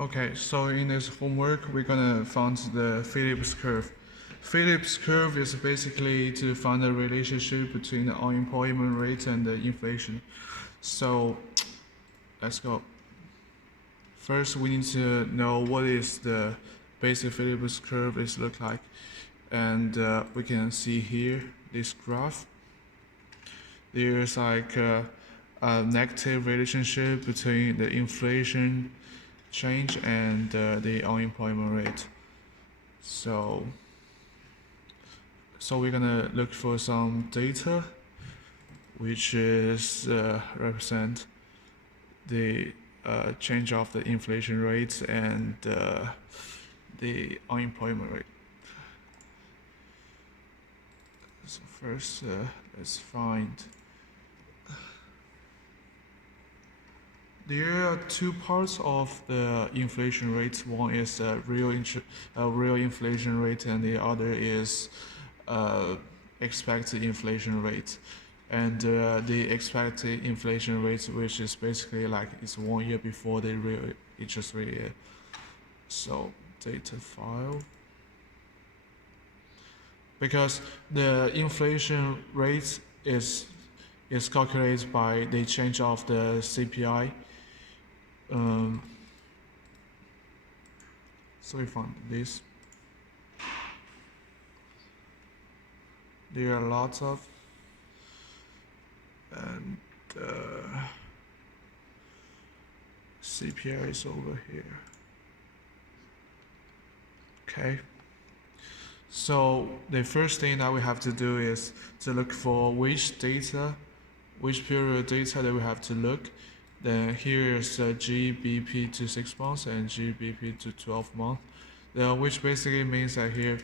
Okay, so in this homework, we're gonna find the Phillips curve. Phillips curve is basically to find the relationship between the unemployment rate and the inflation. So let's go. First, we need to know what is the basic Phillips curve is look like, and we can see here this graph. There's like a negative relationship between the inflation change and the unemployment rate. So, so we're gonna look for some data, which is represent the change of the inflation rates and the unemployment rate. So first, let's find. There are two parts of the inflation rate. One is real inflation rate, and the other is expected inflation rate. And the expected inflation rate, which is basically like it's 1 year before the real interest rate. So data file. Because the inflation rate is calculated by the change of the CPI. So we found this. There are lots of, and CPI is over here. Okay. So the first thing that we have to do is to look for which period data that we have to look. Then here is GBP to 6 months and GBP to 12 months. Which basically means that here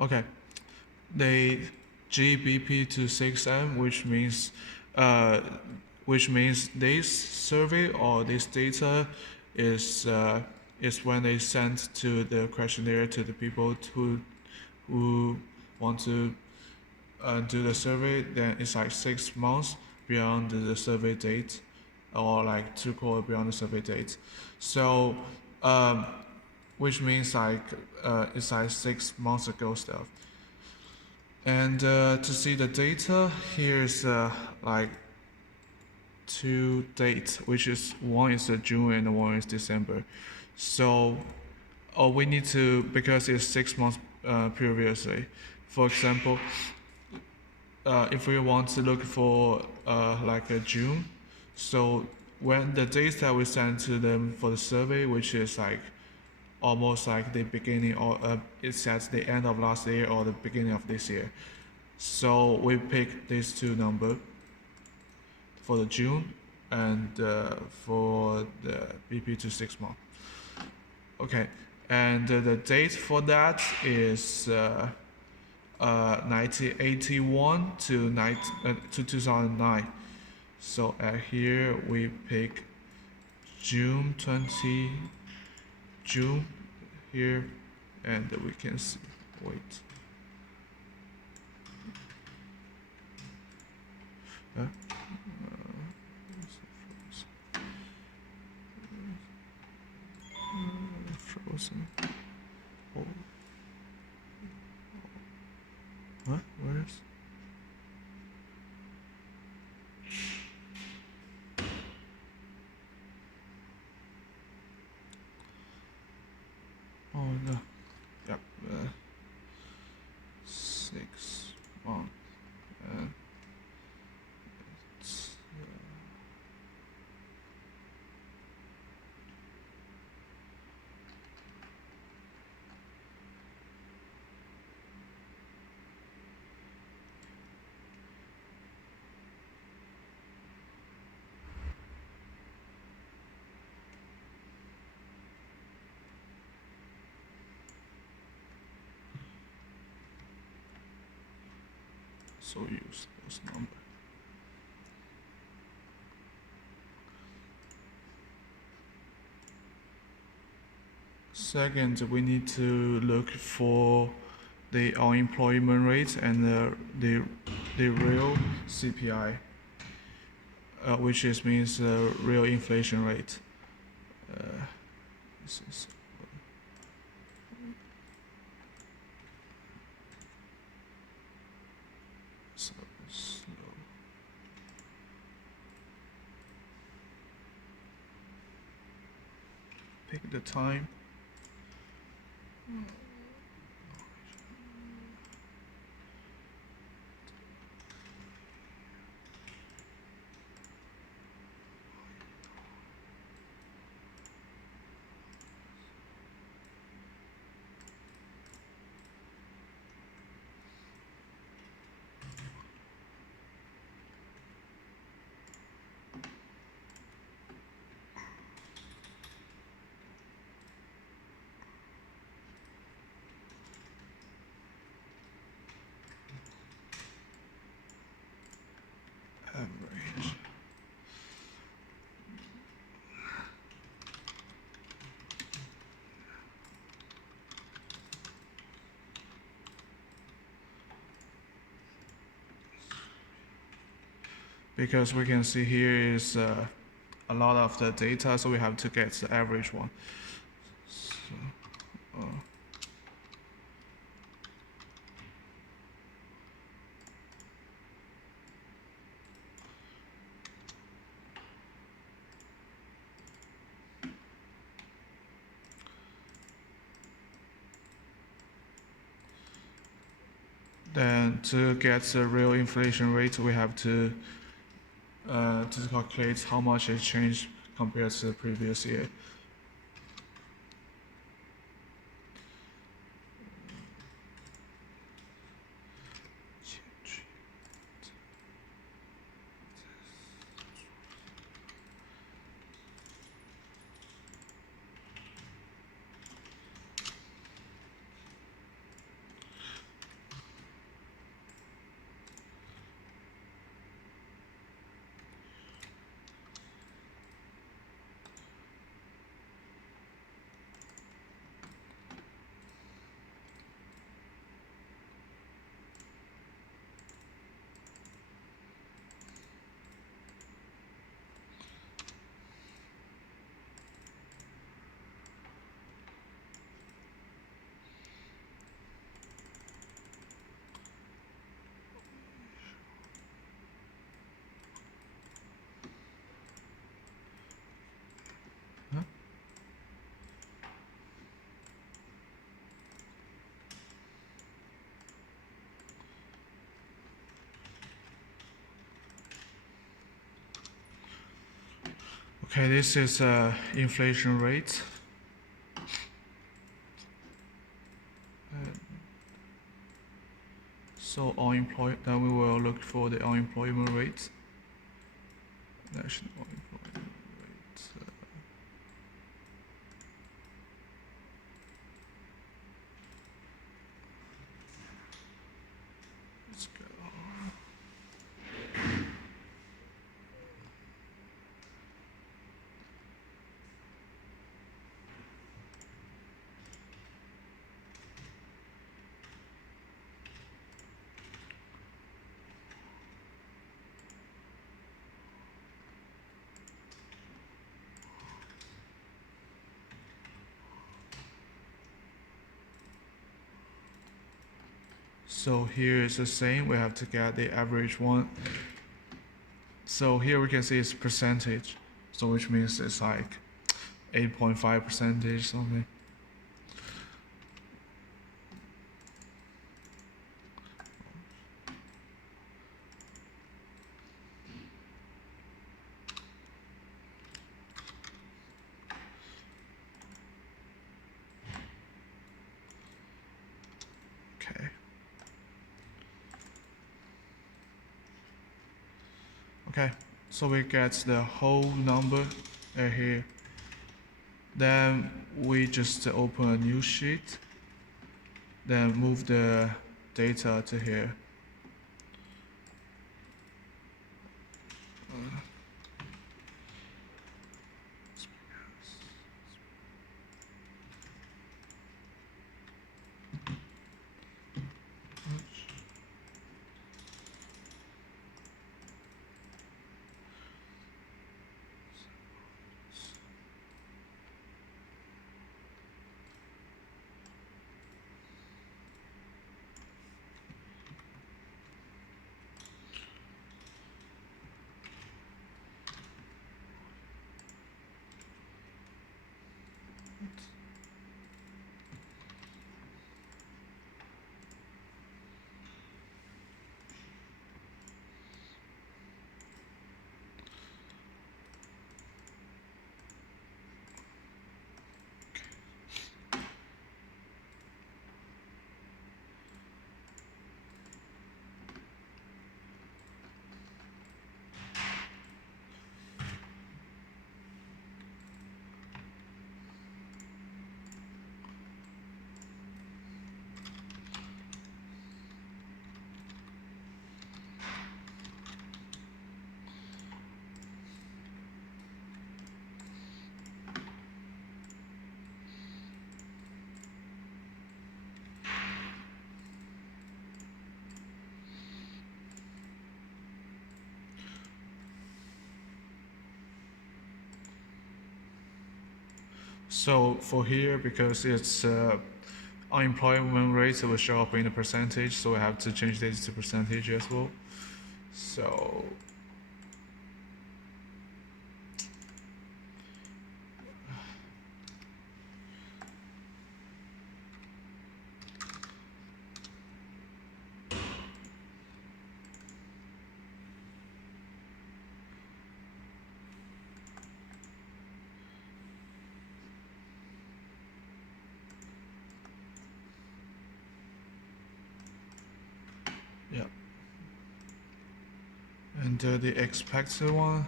okay, the GBP to 6M, which means this survey or this data is when they send to the questionnaire to the people who want to do the survey. Then it's like 6 months beyond the survey date, or like 2 quarters beyond the survey date. So which means like it's like 6 months ago stuff. And to see the data, here's like two dates, which is one is June and one is December. So we need to, because it's 6 months previously. For example, if we want to look for like a June, so when the dates that we send to them for the survey, which is like almost like the beginning or it's at the end of last year or the beginning of this year. So we pick these two numbers for the June and for the BP to 6 months. Okay, and the date for that is 1981 to 2009. So here we pick June 20, June here, and we can see, wait. Frozen. Oh. What? Where's? Oh no. Yep. 6 months. It's, so use those numbers. Second, we need to look for the unemployment rate and the real CPI, which means the real inflation rate. This is so slow. Pick the time. Average. Because we can see here is a lot of the data, so we have to get the average one. So, then to get the real inflation rate, we have to calculate how much it changed compared to the previous year. Okay, this is inflation rate. So then we will look for the unemployment rate. National unemployment rate. Let's go. So here is the same, we have to get the average one. So here we can see it's percentage, so which means it's like 8.5% something. Okay. Okay, so we get the whole number here. Then we just open a new sheet. Then move the data to here. So for here, because it's unemployment rate, it will show up in the percentage, so we have to change this to percentage as well. So yeah, and the expected one.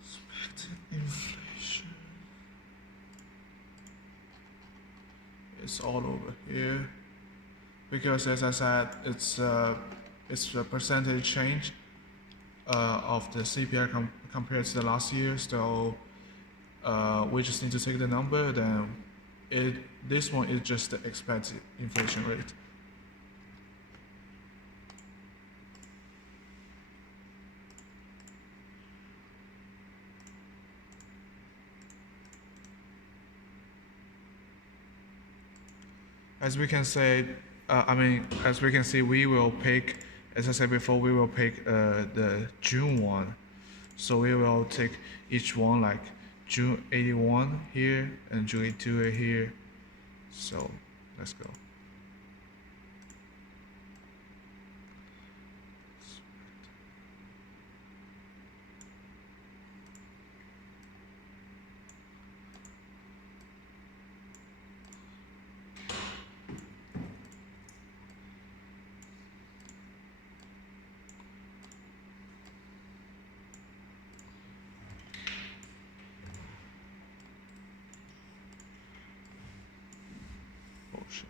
Expected inflation. It's all over here because, as I said, it's a percentage change of the CPI compared to the last year. So we just need to take the number. Then this one is just the expected inflation rate. As we can say, as we can see, we will pick, as I said before, we will pick the June one. So we will take each one like June 81 here and June 82 here. So let's go. Oh shit.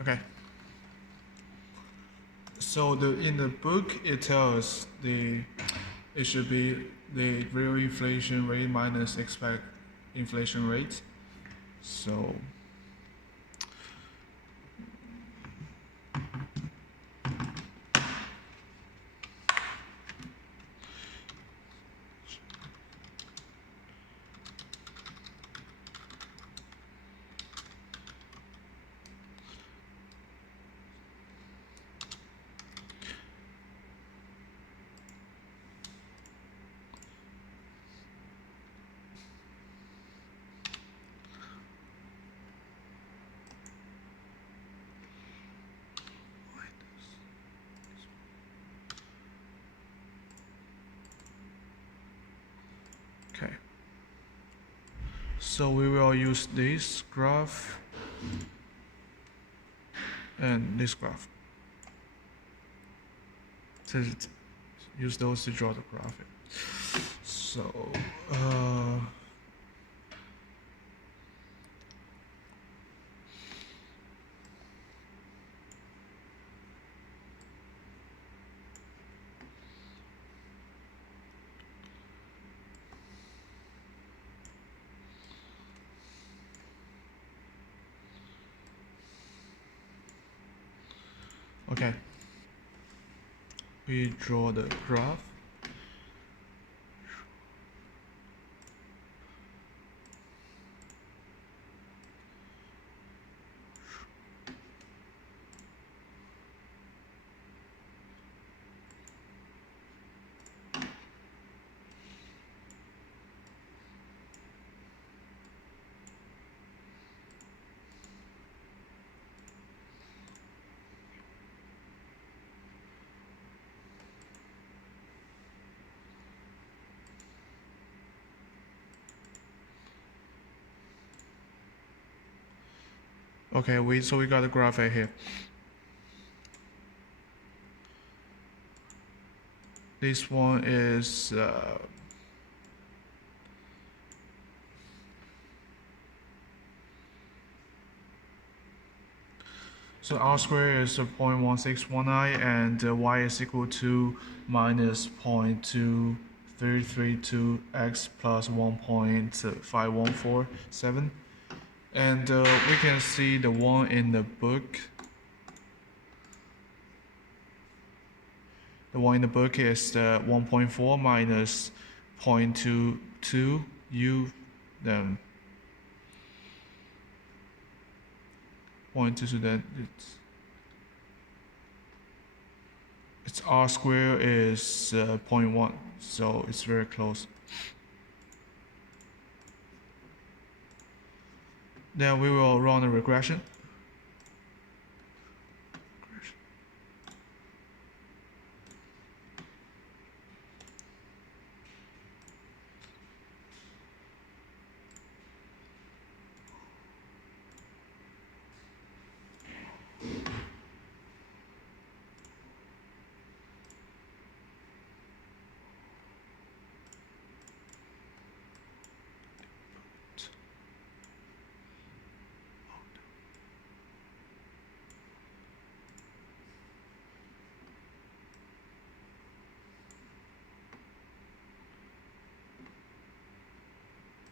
Okay. So in the book it tells it should be the real inflation rate minus expect inflation rate. So okay. So we will use this graph and this graph. To use those to draw the graphic. So Okay, we draw the graph. Okay, so we got a graph right here. This one is so r squared is 0.1619 and y is equal to minus 0.2332 x plus 1.5147. And we can see the one in the book. The one in the book is 1.4 minus 0.22 u, then 0.22, then its r squared is 0.1, so it's very close. Then we will run a regression.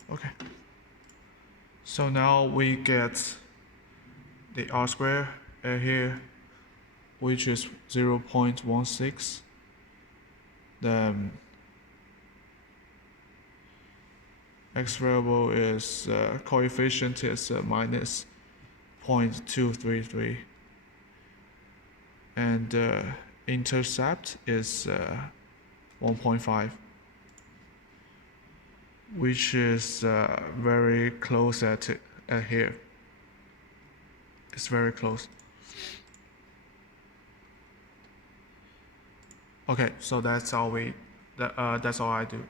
Okay. So now we get the r squared here, which is 0.16. Then x variable is coefficient is minus 0.233, and intercept is 1.5, which is very close at here. It's very close. Okay, so that's all I do.